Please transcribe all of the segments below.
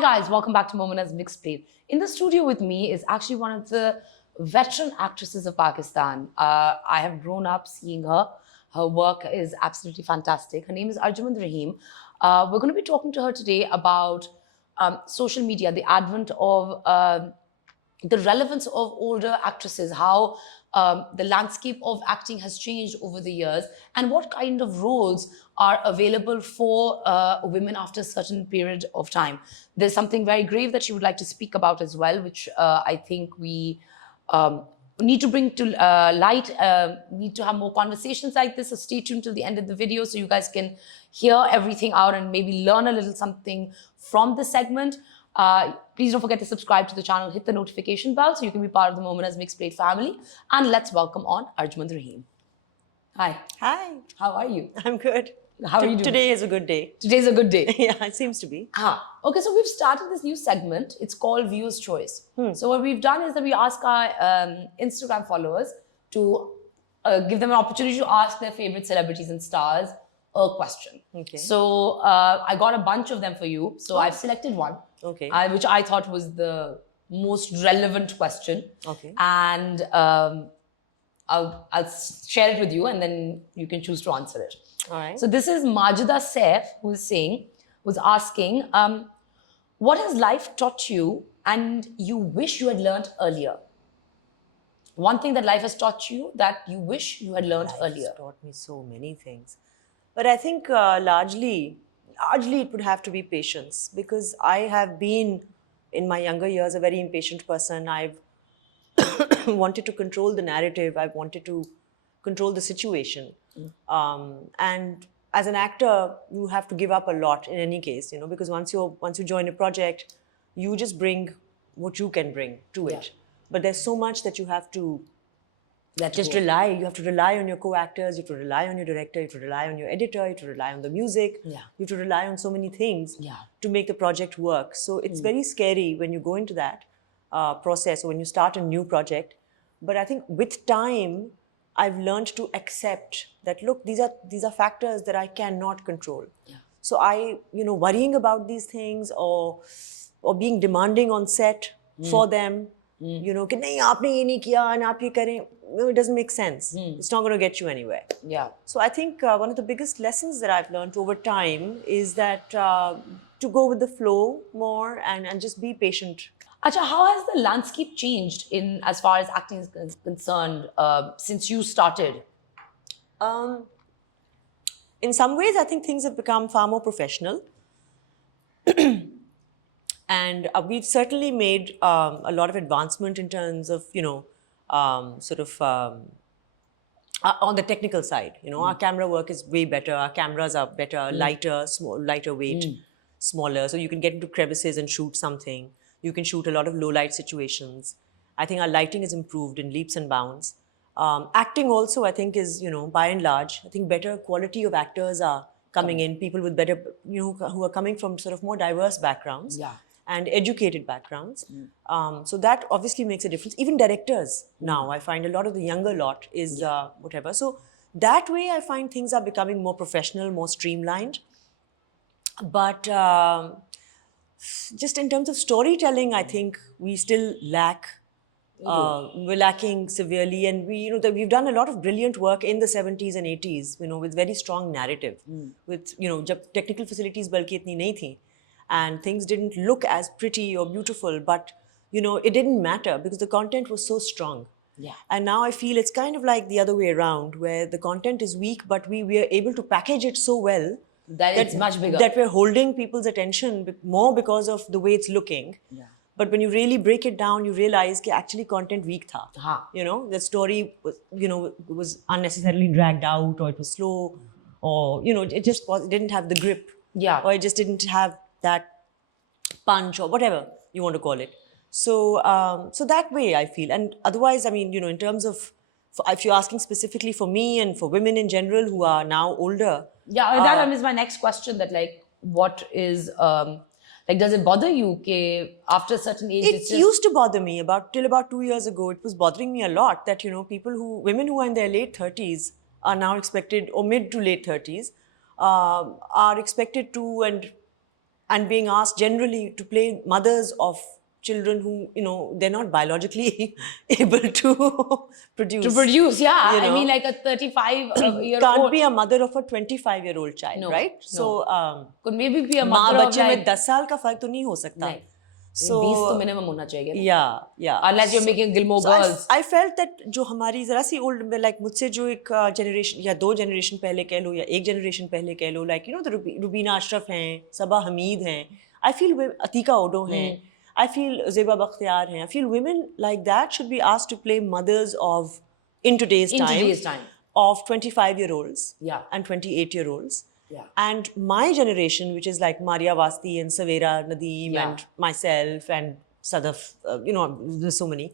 Hi guys, welcome back to Momina's Mixed Plate. In the studio with me is actually one of the veteran actresses of Pakistan. I have grown up seeing her. Her work is absolutely fantastic. Her name is Arjumand Rahim. We're going to be talking to her today about social media, the advent of the relevance of older actresses, how the landscape of acting has changed over the years, and what kind of roles are available for women after a certain period of time. There's something very grave that she would like to speak about as well, which I think we need to bring to light, need to have more conversations like this. So stay tuned till the end of the video so you guys can hear everything out and maybe learn a little something from the segment. Please don't forget to subscribe to the channel, hit the notification bell so you can be part of the Momina's Mixed Plate family. And let's welcome on Arjumand Rahim. Hi. Hi. How are you? I'm good. How are you doing? Today is a good day. Today's a good day. Yeah, it seems to be. Okay, so we've started this new segment. It's called Viewer's Choice. So what we've done is that we ask our Instagram followers to give them an opportunity to ask their favorite celebrities and stars a question. Okay. So I got a bunch of them for you. So I've selected one. Okay. Which I thought was the most relevant question. Okay. And I'll share it with you and then you can choose to answer it. All right. So this is Majida Saif who's asking, what has life taught you and you wish you had learned earlier? One thing that life has taught you that you wish you had learned earlier. It's taught me so many things. But I think largely it would have to be patience, because I have been, in my younger years, a very impatient person. I've wanted to control the narrative. I've wanted to control the situation. And as an actor, you have to give up a lot in any case, because once you join a project, you just bring what you can bring to it. But there's so much that you have to rely. You have to rely on your co-actors, you have to rely on your director, you have to rely on your editor, you have to rely on the music, you have to rely on so many things to make the project work. So it's very scary when you go into that process or when you start a new project. But I think with time, I've learned to accept that, look, these are factors that I cannot control. So worrying about these things or being demanding on set for them, कि नहीं आपने ये नहीं किया and आप ये करें, it doesn't make sense. It's not going to get you anywhere. So I think one of the biggest lessons that I've learned over time is that to go with the flow more and just be patient. Acha, how has the landscape changed in as far as acting is concerned since you started? In some ways, I think things have become far more professional. And we've certainly made a lot of advancement in terms of, on the technical side. Our camera work is way better. Our cameras are better, lighter weight, smaller. So you can get into crevices and shoot something. You can shoot a lot of low light situations. I think our lighting is improved in leaps and bounds. Acting also, I think, is, by and large, I think better quality of actors are coming in. People with better, who are coming from sort of more diverse backgrounds. And educated backgrounds. So that obviously makes a difference. Even directors now, I find a lot of the younger lot is whatever. So that way I find things are becoming more professional, more streamlined. But just in terms of storytelling, I think we still lack. We're lacking severely, and we've done a lot of brilliant work in the 70s and 80s, with very strong narrative. With, jab technical facilities balki itni nahi thi. And things didn't look as pretty or beautiful, but, it didn't matter because the content was so strong. And now I feel it's kind of like the other way around, where the content is weak, but we are able to package it so well that it's much bigger. That we're holding people's attention more because of the way it's looking. But when you really break it down, you realize that actually content weak tha. The story was, was unnecessarily dragged out, or it was slow, or, it just didn't have the grip. Or it just didn't have that punch or whatever you want to call it. So so that way I feel. And otherwise, I mean, in terms of, if you're asking specifically for me and for women in general who are now older. That is my next question, that what is, does it bother you after a certain age? It used to bother me till about 2 years ago. It was bothering me a lot that, women who are in their late 30s are now expected, or mid to late 30s, are expected to, and and being asked generally to play mothers of children who, they're not biologically able to produce. To produce, yeah. You I mean, know. like a 35-year-old Can't be a mother of a 25-year-old child, No, right? no. So could maybe be a माँ mother of बच्चे में like 10 साल का फर्क तो नहीं हो सकता. नहीं. So 20 तो minimum होना चाहिए ना. yeah. Unless you're making Gilmore So Girls. I felt that जो हमारी जरा सी old, like मुझसे जो एक generation या 2 generation पहले कह लो या 1 generation पहले कह लो, like the रुबीना अशरफ हैं, सबा हमीद हैं, I feel अतीका ओडो हैं, I feel Zeba Bakhtiar हैं, I feel women like that should be asked to play mothers of in today's time of 25-year-olds and 28-year-olds. Yeah. And my generation, which is like Maria Vasti and Savera Nadeem and myself and Sadaf, there's so many,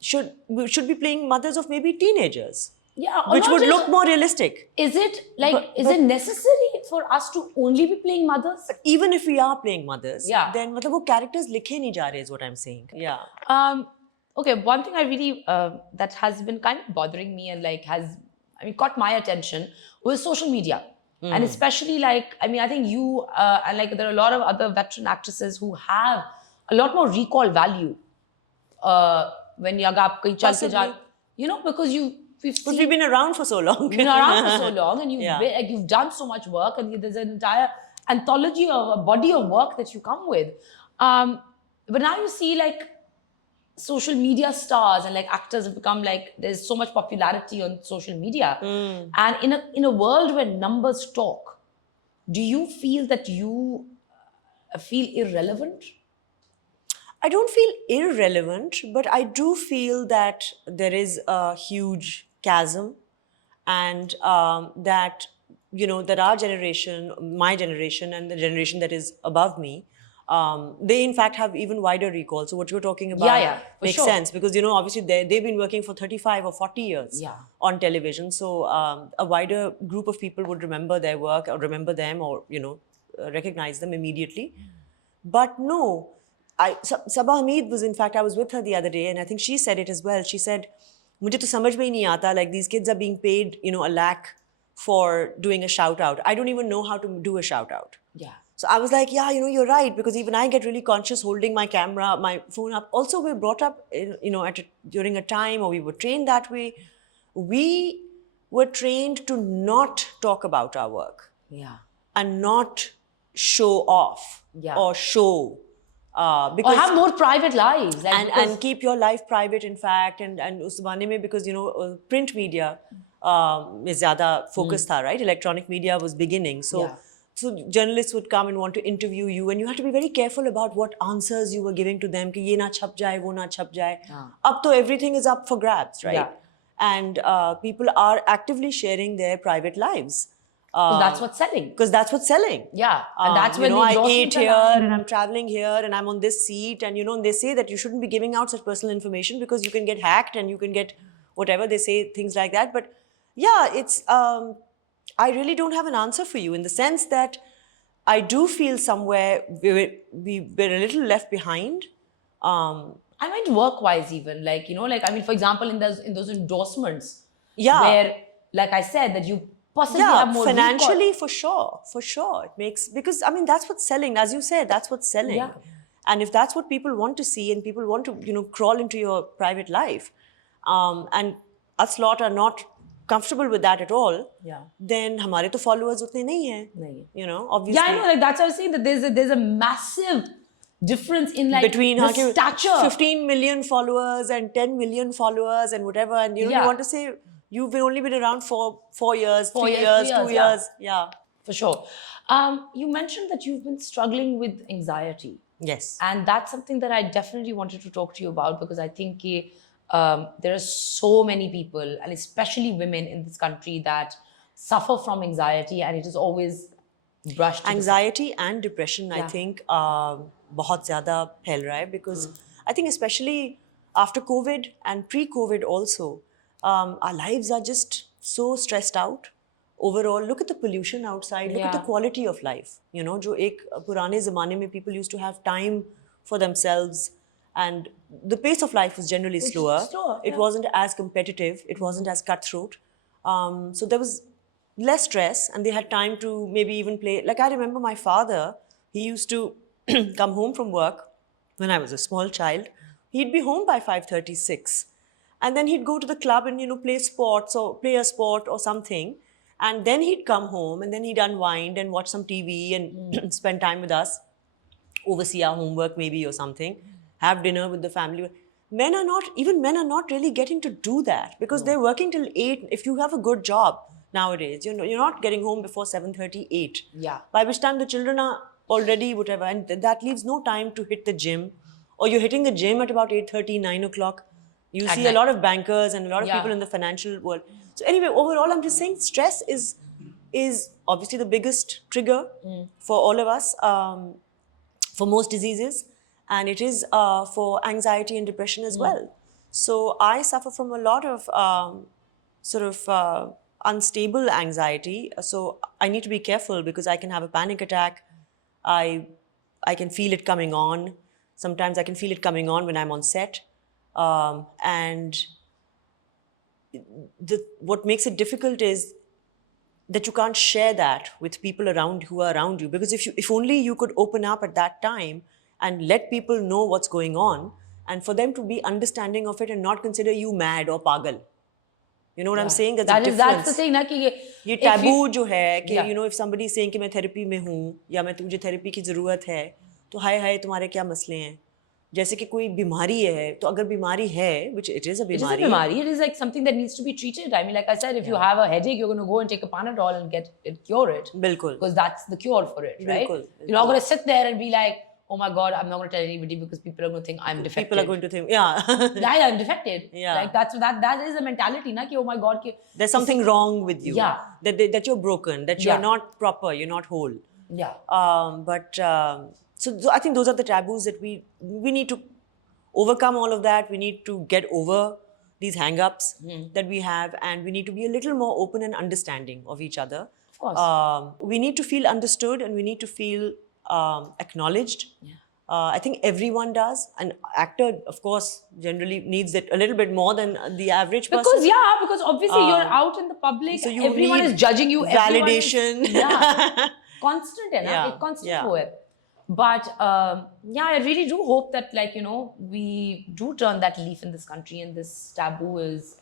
should be playing mothers of maybe teenagers. Yeah, which would look more realistic. Is it it necessary for us to only be playing mothers? But even if we are playing mothers, then मतलब वो characters लिखे नहीं जा रहे is what I'm saying. Yeah. Okay, one thing I really that has been kind of bothering me and like caught my attention was social media. And especially I think you and like there are a lot of other veteran actresses who have a lot more recall value when because we've been around for so long. You've been around for so long and you've done so much work and there's an entire anthology of a body of work that you come with. But now you see like social media stars and like actors have become like there's so much popularity on social media. And in a world where numbers talk, do you feel that you feel irrelevant? I don't feel irrelevant, but I do feel that there is a huge chasm and that that our generation, my generation and the generation that is above me, they in fact have even wider recall. So what you're talking about makes sense because obviously they've been working for 35 or 40 years on television. So a wider group of people would remember their work or remember them or recognize them immediately. But no, Sabah Hamid was, in fact, I was with her the other day and I think she said it as well. She said, "Mujhe to samajh mein hi nahi aata, like these kids are being paid, a lakh for doing a shout out. I don't even know how to do a shout out." Yeah. So I was like, yeah, you're right, because even I get really conscious holding my camera, my phone up. Also, we're brought up, during a time, or we were trained that way. We were trained to not talk about our work. Yeah. And not show off or show. Because or have more private lives. Like and keep your life private, in fact. And us zamane mein, because, print media is zyada focus tha, right? Electronic media was beginning. So journalists would come and want to interview you and you have to be very careful about what answers you were giving to them. Ki ye na chhap jaye, wo na chhap jaye. Ab to everything is up for grabs, right? And people are actively sharing their private lives. That's what's selling. Because that's what's selling. Yeah. And that's when I ate here and I'm traveling here and I'm on this seat and and they say that you shouldn't be giving out such personal information because you can get hacked and you can get whatever, they say things like that. But yeah, it's I really don't have an answer for you in the sense that I do feel somewhere we're a little left behind. I meant work-wise even, for example, in those endorsements, where, like I said, that you possibly have more financially for sure. It makes, because that's what's selling, as you said, that's what's selling. And if that's what people want to see and people want to crawl into your private life, and us lot are not comfortable with that at all, then hamare to followers utne nahi hai. Obviously. Yeah, I know, that's what I was saying, that there's a massive difference in between the stature. 15 million followers and 10 million followers and whatever, and you want to say you've only been around for 4 years, 3 years, 2 years. Yeah. For sure. You mentioned that you've been struggling with anxiety. Yes. And that's something that I definitely wanted to talk to you about because I think there are so many people, and especially women in this country, that suffer from anxiety, and it is always brushed. Anxiety and depression, I think, बहुत ज़्यादा फैल रहा है because I think especially after COVID and pre-COVID also, our lives are just so stressed out. Overall, look at the pollution outside. Look at the quality of life. जो एक पुराने ज़माने में people used to have time for themselves, and the pace of life was generally slower. It wasn't as competitive. It wasn't as cutthroat. So there was less stress, and they had time to maybe even play. Like I remember my father He used to come home from work when I was a small child. He'd be home by 5:36, and then he'd go to the club and play sports or play a sport or something, and then he'd come home and then he'd unwind and watch some TV and spend time with us, oversee our homework maybe or something, have dinner with the family. Men are not really getting to do that because they're working till 8. If you have a good job nowadays, you're not getting home before 7:30, 8. Yeah. By which time the children are already whatever, and that leaves no time to hit the gym, or you're hitting the gym at about 8:30, 9 o'clock. You At see night. a lot of bankers and a lot of Yeah. people in the financial world. So anyway, overall, I'm just saying stress is obviously the biggest trigger for all of us, for most diseases, and it is for anxiety and depression as well. So I suffer from a lot of sort of unstable anxiety. So I need to be careful because I can have a panic attack. I can feel it coming on. Sometimes I can feel it coming on when I'm on set. And what makes it difficult is that you can't share that with people who are around you. Because if only you could open up at that time and let people know what's going on, and for them to be understanding of it and not consider you mad or pagal. You know what I'm saying? That's a difference. That's the thing, na, कि ये taboo जो है कि Yeah. if somebody is saying कि मैं therapy में हूँ या मुझे therapy की ज़रूरत है, तो हाय तुम्हारे क्या मसले हैं? जैसे कि कोई बीमारी है, तो अगर बीमारी है, which it is a It is a बीमारी. bimari. It is like something that needs to be treated. I mean, like I said, if you have a headache, you're going to go and take a Panadol and cure it. बिल्कुल. Because that's the cure for it, right? बिल्कुल, You're not going to sit there and be like, oh my God, I'm not going to tell anybody because people are going to think I'm defective. People are going to think, yeah. Yeah, I'm defected. Yeah. Like that is a mentality, na, कि oh my God, कि There's something wrong with you. Yeah. That you're broken, that you're Yeah. not proper, you're not whole. yeah. So I think those are the taboos that we need to overcome all of that. We need to get over these hang-ups that we have, and we need to be a little more open and understanding of each other. Of course. We need to feel understood and we need to feel acknowledged. Yeah. I think everyone does. An actor, of course, generally needs it a little bit more than the average person. Because obviously you're out in the public, So you everyone need is judging you. everyone is- validation. yeah. Constant, है ना? Yeah, एक constant yeah. वो है. But I really do hope that we do turn that leaf in this country and this taboo is.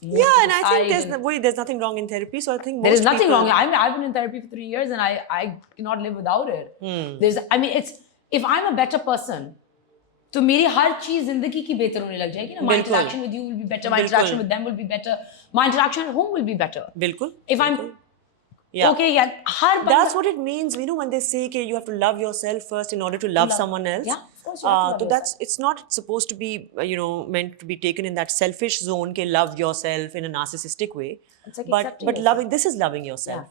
Yeah, and I think there's nothing wrong in therapy. So I think There is most nothing people- wrong. I've been in therapy for 3 years and I cannot live without it. If I'm a better person, तो मेरी हर चीज जिंदगी की बेहतर होने लग जाएगी ना. My interaction with you will be better. My interaction with them will be better. My interaction at home will be better. बिल्कुल. If I'm Yeah. okay, yeah, her That's what it means, when they say that you have to love yourself first in order to love someone else. Yeah, of course you have to so love it's not supposed to be, meant to be taken in that selfish zone, ke love yourself in a narcissistic way. It's like but accepting loving, this is loving yourself,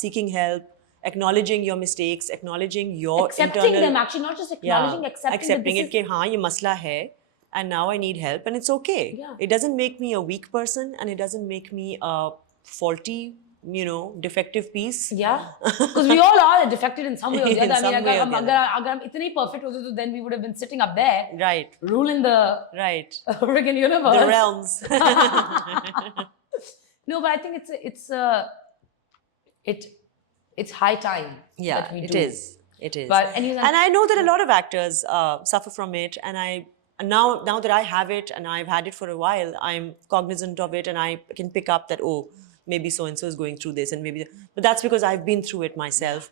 seeking help, acknowledging your mistakes, acknowledging your accepting internal... them, actually not just acknowledging, accepting that it, कि हाँ ये मसला है and now I need help, and it's okay. Yeah. It doesn't make me a weak person and it doesn't make me a faulty, defective piece. Yeah, because we all are defected in some way or the In other. I some mean, way or the other. अगर हम इतने perfect होते तो then we would have been sitting up there, Right. ruling the Right. friggin' universe. The realms. No, but I think it's high time that we do. It is. But and I know that a lot of actors suffer from it, and now that I have it and I've had it for a while, I'm cognizant of it and I can pick up that, maybe so-and-so is going through this, and but that's because I've been through it myself.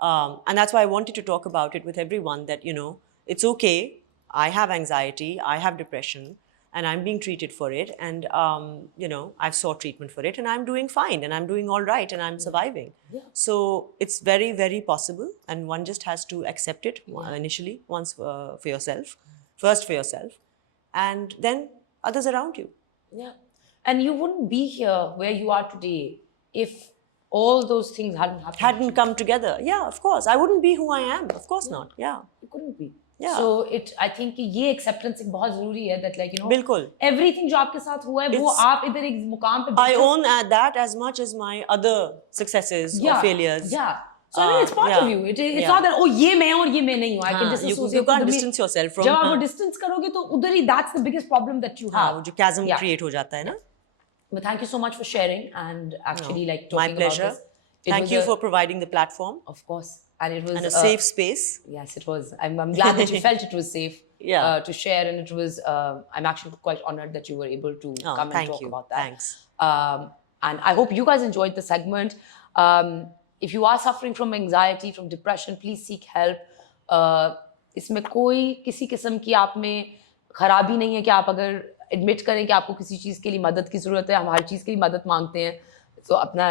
And that's why I wanted to talk about it with everyone, that, it's okay. I have anxiety, I have depression, and I'm being treated for it. And, I've sought treatment for it and I'm doing fine and I'm doing all right and I'm surviving. Yeah. So it's very, very possible, and one just has to accept it initially, once for yourself, first for yourself, and then others around you. Yeah. And you wouldn't be here where you are today if all those things hadn't happened. Hadn't come together. Yeah, of course. I wouldn't be who I am. Of course not. Yeah. You couldn't be. Yeah. So I think कि ये acceptance एक बहुत जरूरी है, that बिल्कुल. everything जो आपके साथ हुआ है वो आप इधर एक मुकाम पे I own that as much as my other successes or failures. Yeah. So I mean, it's part of you. It's not that ये मैं और ये मैं नहीं हूँ. I can disassociate. You can't distance yourself from. जब आप वो distance करोगे तो उधर ही that's the biggest problem that you have. वो जो chasm create हो जाता है ना. But thank you so much for sharing and actually talking my pleasure. about this. Thank you for providing the platform. Of course. And it was And a safe space. Yes, it was. I'm glad that you felt it was safe Yeah. to share, and it was. I'm actually quite honored that you were able to Oh, come and thank talk you. about that. Thanks. And I hope you guys enjoyed the segment. If you are suffering from anxiety, from depression, please seek help. इसमें कोई किसी किस्म की आप में खराबी नहीं है कि आप अगर एडमिट करें कि आपको किसी चीज़ के लिए मदद की ज़रूरत है, हम हर चीज़ के लिए मदद मांगते हैं. So अपना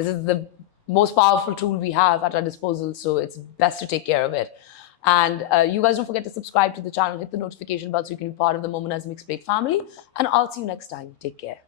this is the most powerful tool we have at our disposal, so it's best to take care of it. And you guys don't forget to subscribe to the channel, hit the notification bell so you can be part of the Momina's Mixed Plate family. And I'll see you next time. Take care.